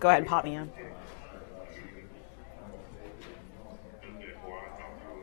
Just go ahead and pop me on.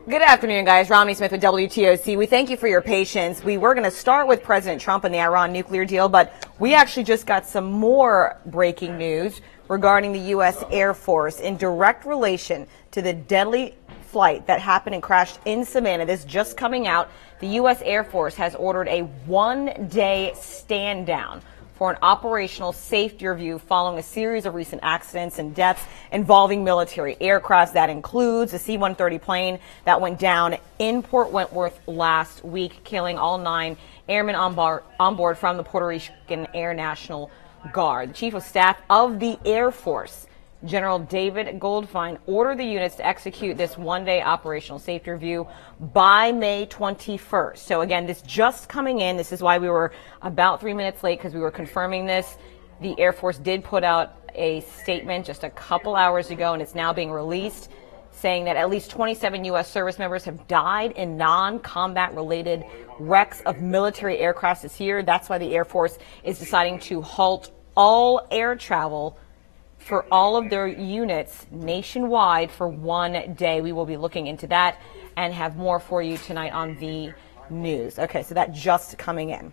Good afternoon, guys. Romney Smith with WTOC. We thank you for your patience. We were going to start with President Trump and the Iran nuclear deal, but we actually just got some more breaking news regarding the U.S. Air Force in direct relation to the deadly flight that happened and crashed in Savannah. This just coming out. The U.S. Air Force has ordered a one-day stand down for an operational safety review following a series of recent accidents and deaths involving military aircraft. That includes a C-130 plane that went down in Port Wentworth last week, killing all 9 airmen on board from the Puerto Rican Air National Guard. The Chief of Staff of the Air Force, General David Goldfein, ordered the units to execute this one-day operational safety review by May 21st. So again, this just coming in. This is why we were about 3 minutes late, because we were confirming this. The Air Force did put out a statement just a couple hours ago, and it's now being released, saying that at least 27 U.S. service members have died in non-combat related wrecks of military aircraft this year. That's why the Air Force is deciding to halt all air travel for all of their units nationwide for one day. We will be looking into that and have more for you tonight on the news. Okay, so that just coming in.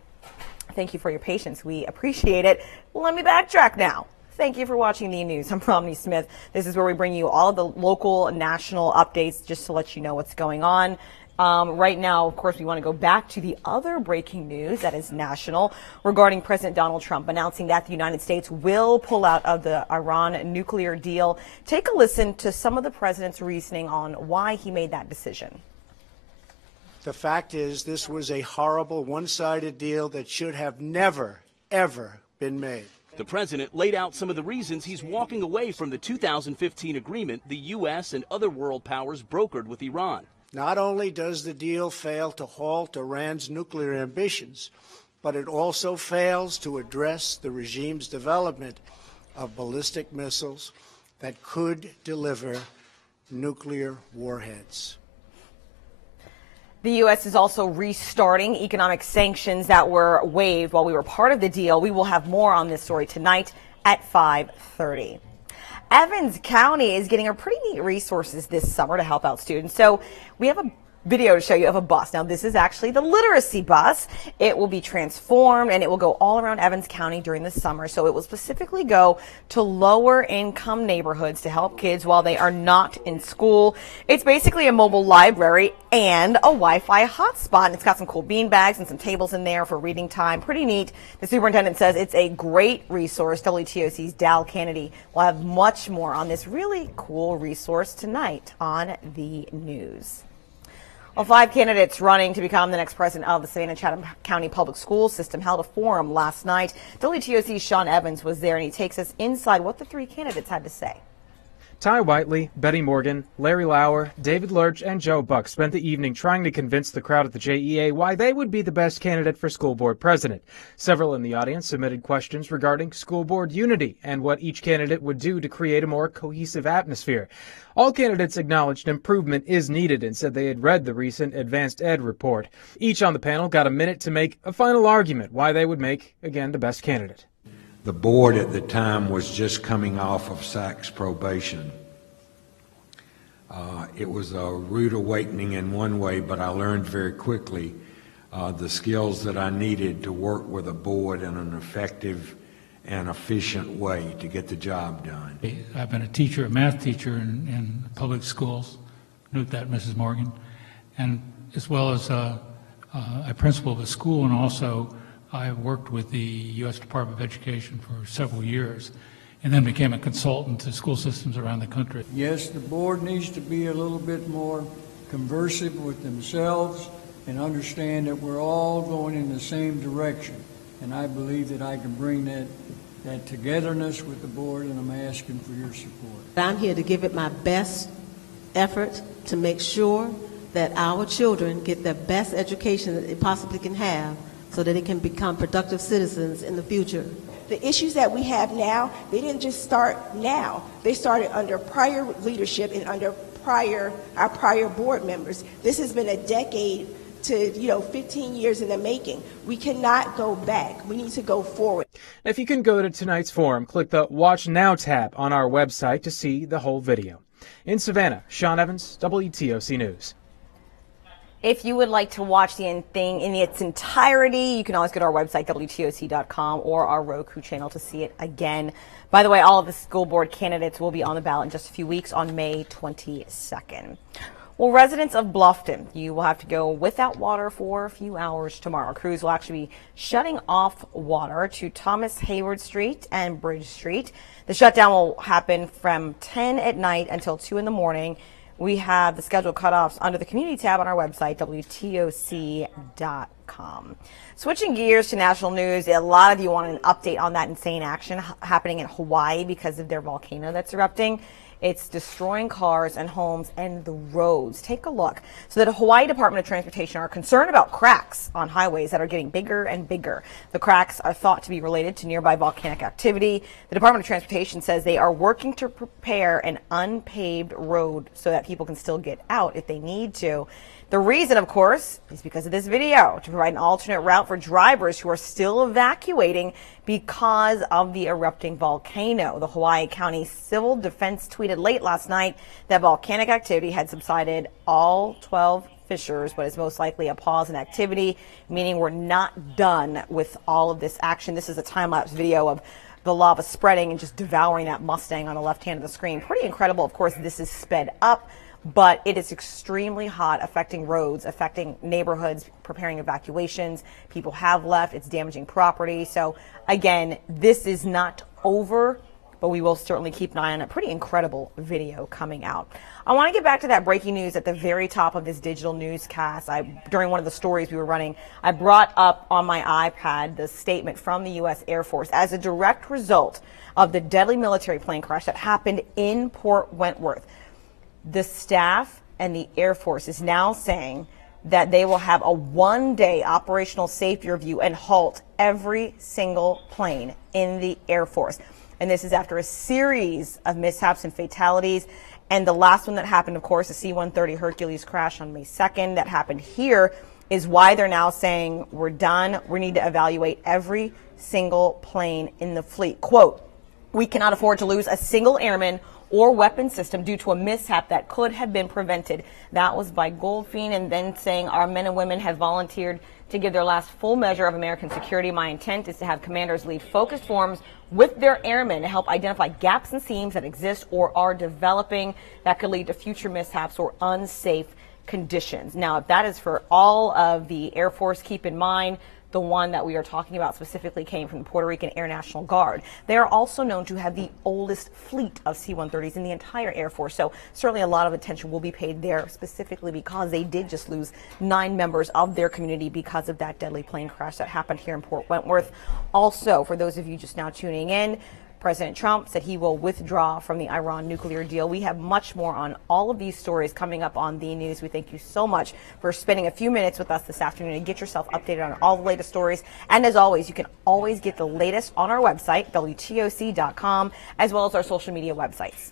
Thank you for your patience. We appreciate it. Let me backtrack now. Thank you for watching the news. I'm Romney Smith. This is where we bring you all of the local and national updates just to let you know what's going on. Right now, of course, we want to go back to the other breaking news that is national regarding President Donald Trump announcing that the United States will pull out of the Iran nuclear deal. Take a listen to some of the president's reasoning on why he made that decision. The fact is, this was a horrible, one-sided deal that should have never, ever been made. The president laid out some of the reasons he's walking away from the 2015 agreement the U.S. and other world powers brokered with Iran. Not only does the deal fail to halt Iran's nuclear ambitions, but it also fails to address the regime's development of ballistic missiles that could deliver nuclear warheads. The U.S. is also restarting economic sanctions that were waived while we were part of the deal. We will have more on this story tonight at 5:30. Evans County is getting a pretty neat resources this summer to help out students. So we have a video to show you of a bus. Now, this is actually the literacy bus. It will be transformed and it will go all around Evans County during the summer. So it will specifically go to lower income neighborhoods to help kids while they are not in school. It's basically a mobile library and a Wi-Fi hotspot. And it's got some cool bean bags and some tables in there for reading time. Pretty neat. The superintendent says it's a great resource. WTOC's Dal Kennedy will have much more on this really cool resource tonight on the news. Well, 5 candidates running to become the next president of the Savannah-Chatham County Public School System held a forum last night. WTOC's Sean Evans was there, and he takes us inside what the 3 candidates had to say. Ty Whiteley, Betty Morgan, Larry Lauer, David Lurch, and Joe Buck spent the evening trying to convince the crowd at the JEA why they would be the best candidate for school board president. Several in the audience submitted questions regarding school board unity and what each candidate would do to create a more cohesive atmosphere. All candidates acknowledged improvement is needed and said they had read the recent Advanced Ed report. Each on the panel got a minute to make a final argument why they would make, again, the best candidate. The board at the time was just coming off of SAC's probation. It was a rude awakening in one way, but I learned very quickly the skills that I needed to work with a board in an effective and efficient way to get the job done. I've been a teacher, a math teacher in public schools, note that, Mrs. Morgan, and as well as a principal of a school, and also I worked with the U.S. Department of Education for several years, and then became a consultant to school systems around the country. Yes, the board needs to be a little bit more conversive with themselves and understand that we're all going in the same direction. And I believe that I can bring that togetherness with the board, and I'm asking for your support. I'm here to give it my best effort to make sure that our children get the best education that they possibly can have so that they can become productive citizens in the future. The issues that we have now, they didn't just start now. They started under prior leadership and under our prior board members. This has been a decade to 15 years in the making. We cannot go back. We need to go forward. If you can go to tonight's forum, click the Watch Now tab on our website to see the whole video. In Savannah, Sean Evans, WTOC News. If you would like to watch the thing in its entirety, you can always go to our website, WTOC.com, or our Roku channel to see it again. By the way, all of the school board candidates will be on the ballot in just a few weeks on May 22nd. Well, residents of Bluffton, you will have to go without water for a few hours tomorrow. Crews will actually be shutting off water to Thomas Hayward Street and Bridge Street. The shutdown will happen from 10 at night until 2 in the morning. We have the scheduled cutoffs under the community tab on our website, WTOC.com. Switching gears to national news, a lot of you want an update on that insane action happening in Hawaii because of their volcano that's erupting. It's destroying cars and homes and the roads. Take a look. So the Hawaii Department of Transportation are concerned about cracks on highways that are getting bigger and bigger. The cracks are thought to be related to nearby volcanic activity. The Department of Transportation says they are working to prepare an unpaved road so that people can still get out if they need to. The reason, of course, is because of this video, to provide an alternate route for drivers who are still evacuating because of the erupting volcano. The Hawaii County Civil Defense tweeted late last night that volcanic activity had subsided all 12 fissures, but is most likely a pause in activity, meaning we're not done with all of this action. This is a time-lapse video of the lava spreading and just devouring that Mustang on the left hand of the screen. Pretty incredible. Of course, this is sped up, but it is extremely hot, affecting roads, affecting neighborhoods, preparing evacuations. People have left. It's damaging property. So, again, this is not over, but we will certainly keep an eye on a pretty incredible video coming out. I want to get back to that breaking news at the very top of this digital newscast. During one of the stories we were running, I brought up on my iPad the statement from the U.S. Air Force as a direct result of the deadly military plane crash that happened in Port Wentworth. The staff and the Air Force is now saying that they will have a one-day operational safety review and halt every single plane in the Air Force. And this is after a series of mishaps and fatalities. And the last one that happened, of course, the C-130 Hercules crash on May 2nd that happened here is why they're now saying we're done. We need to evaluate every single plane in the fleet. Quote, "We cannot afford to lose a single airman or weapon system due to a mishap that could have been prevented." That was by Goldfein, and then saying our men and women have volunteered to give their last full measure of American security. My intent is to have commanders lead focused forums with their airmen to help identify gaps and seams that exist or are developing that could lead to future mishaps or unsafe conditions. Now, if that is for all of the Air Force, keep in mind the one that we are talking about specifically came from the Puerto Rican Air National Guard. They are also known to have the oldest fleet of C-130s in the entire Air Force, so certainly a lot of attention will be paid there, specifically because they did just lose 9 members of their community because of that deadly plane crash that happened here in Port Wentworth. Also, for those of you just now tuning in, President Trump said he will withdraw from the Iran nuclear deal. We have much more on all of these stories coming up on the news. We thank you so much for spending a few minutes with us this afternoon and get yourself updated on all the latest stories. And as always, you can always get the latest on our website, WTOC.com, as well as our social media websites.